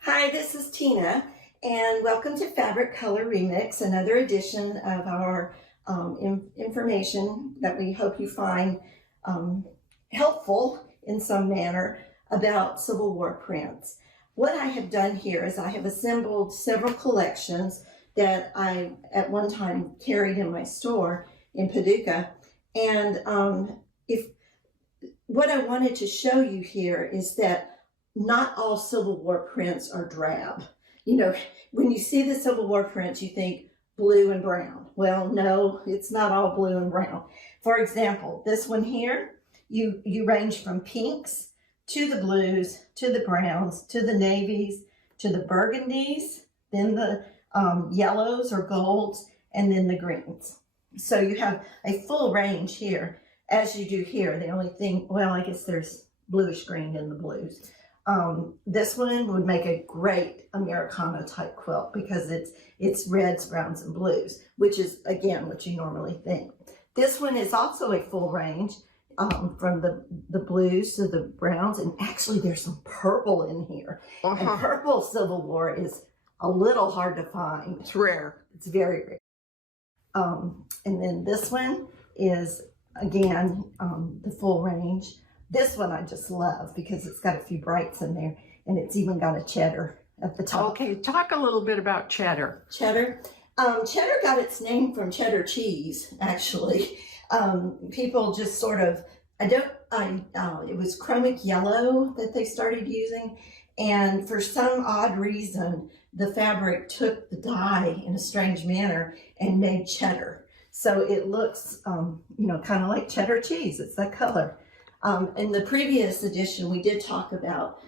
Hi, this is Tina, and welcome to Fabric Color Remix, another edition of our information that we hope you find helpful in some manner about Civil War prints. What I have done here is I have assembled several collections that I at one time carried in my store in Paducah, and what I wanted to show you here is that not all Civil War prints are drab. You know, when you see the Civil War prints, you think blue and brown. Well, no, it's not all blue and brown. For example, this one here, you range from pinks to the blues, to the browns, to the navies, to the burgundies, then the yellows or golds, and then the greens. So you have a full range here, as you do here. The only thing, well, I guess there's bluish green in the blues. This one would make a great Americana type quilt because it's reds, browns, and blues, which is, again, what you normally think. This one is also a full range from the blues to the browns, and actually there's some purple in here. And purple Civil War is a little hard to find. It's rare. It's very rare. And then this one is, again, the full range. This one I just love because it's got a few brights in there, and it's even got a cheddar at the top. Okay, talk a little bit about cheddar. Cheddar? Cheddar got its name from cheddar cheese, actually. People just sort of, it was chromic yellow that they started using, and for some odd reason, the fabric took the dye in a strange manner and made cheddar. So it looks, kind of like cheddar cheese. It's that color. In the previous edition, we did talk about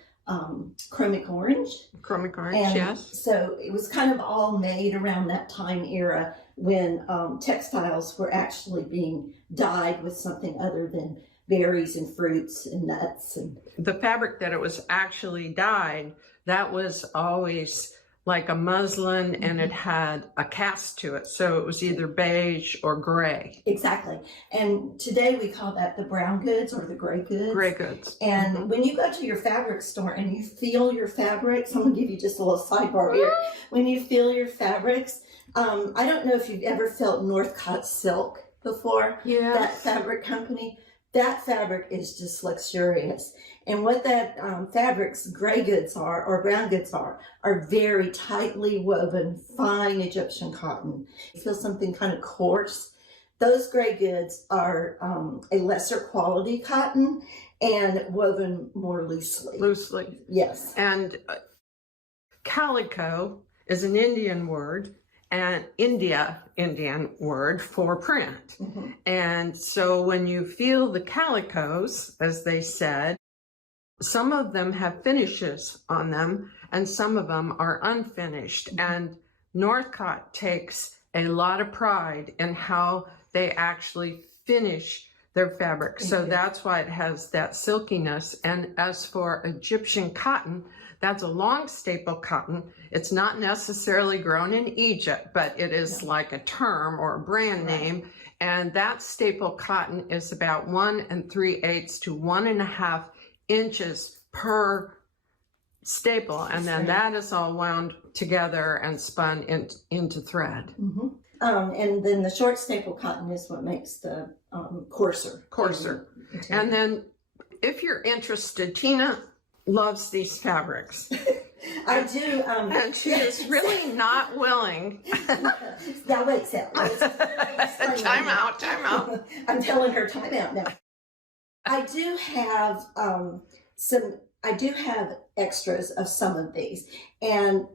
chromic orange. Chromic orange, and yes. So it was kind of all made around that time era when textiles were actually being dyed with something other than berries and fruits and nuts. And the fabric that it was actually dyed, that was always like a muslin, and it had a cast to it. So it was either beige or gray. Exactly. And today we call that the brown goods or the gray goods. Gray goods. And when you go to your fabric store and you feel your fabrics, I'm going to give you just a little sidebar here. When you feel your fabrics, I don't know if you've ever felt Northcott silk before. Yeah. That fabric company. That fabric is just luxurious. And what that fabric's gray goods are, or brown goods are very tightly woven, fine Egyptian cotton. You feel something kind of coarse. Those gray goods are a lesser quality cotton and woven more loosely. Loosely. Yes. And calico is an Indian word, and Indian word for print. Mm-hmm. And so when you feel the calicos, as they said, some of them have finishes on them and some of them are unfinished. Mm-hmm. And Northcott takes a lot of pride in how they actually finish their fabric. So that's why it has that silkiness. And as for Egyptian cotton, that's a long staple cotton. It's not necessarily grown in Egypt, but it is like a term or a brand name. And that staple cotton is about 1 3/8 to 1.5 inches per staple. And then that is all wound together and spun into thread. Mm-hmm. And then the short staple cotton is what makes the coarser. And then if you're interested, Tina loves these fabrics. I do. And she is really not willing. Now wait, Sally. Time out. I'm telling her time out now. I do have extras of some of these, and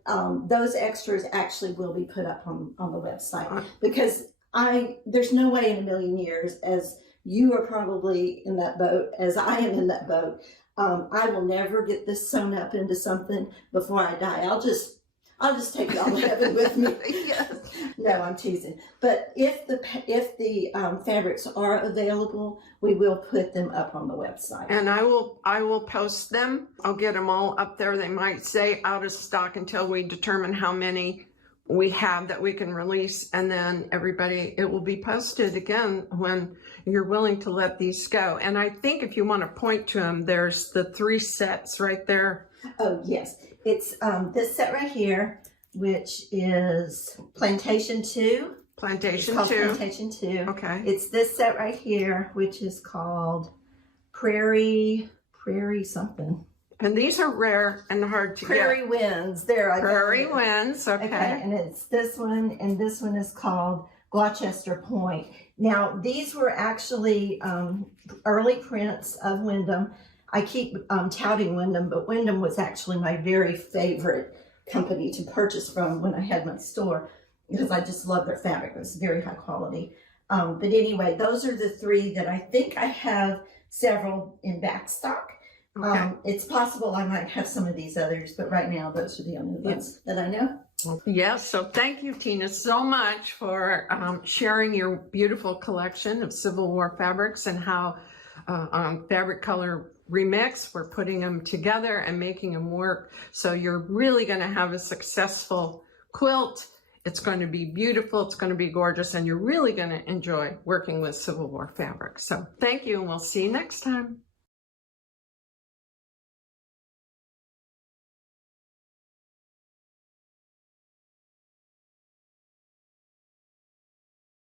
those extras actually will be put up on the website, because there's no way in a million years, as you are probably in that boat, as I am in that boat, I will never get this sewn up into something before I die. I'll just take it all to heaven with me. Yes. No, I'm teasing. But if the fabrics are available, we will put them up on the website. And I will post them. I'll get them all up there. They might say out of stock until we determine how many we have that we can release, and then everybody, it will be posted again when you're willing to let these go. And I think if you want to point to them, there's the 3 sets right there. Oh, yes. It's this set right here, which is Plantation 2. Plantation It's called 2. Plantation 2. Okay. It's this set right here, which is called Prairie something. And these are rare and hard to Prairie get. Winds. There, I got Prairie it. Winds, okay. And it's this one, and this one is called Gloucester Point. Now, these were actually early prints of Wyndham. I keep touting Wyndham, but Wyndham was actually my very favorite company to purchase from when I had my store, because I just love their fabric. It was very high quality. But anyway, those are the 3 that I think I have several in back stock. Okay. It's possible I might have some of these others, but right now those are the only ones that I know. Yes, so thank you, Tina, so much for sharing your beautiful collection of Civil War fabrics, and how on Fabric Color Remix, we're putting them together and making them work. So you're really going to have a successful quilt. It's going to be beautiful, it's going to be gorgeous, and you're really going to enjoy working with Civil War fabric. So thank you, and we'll see you next time.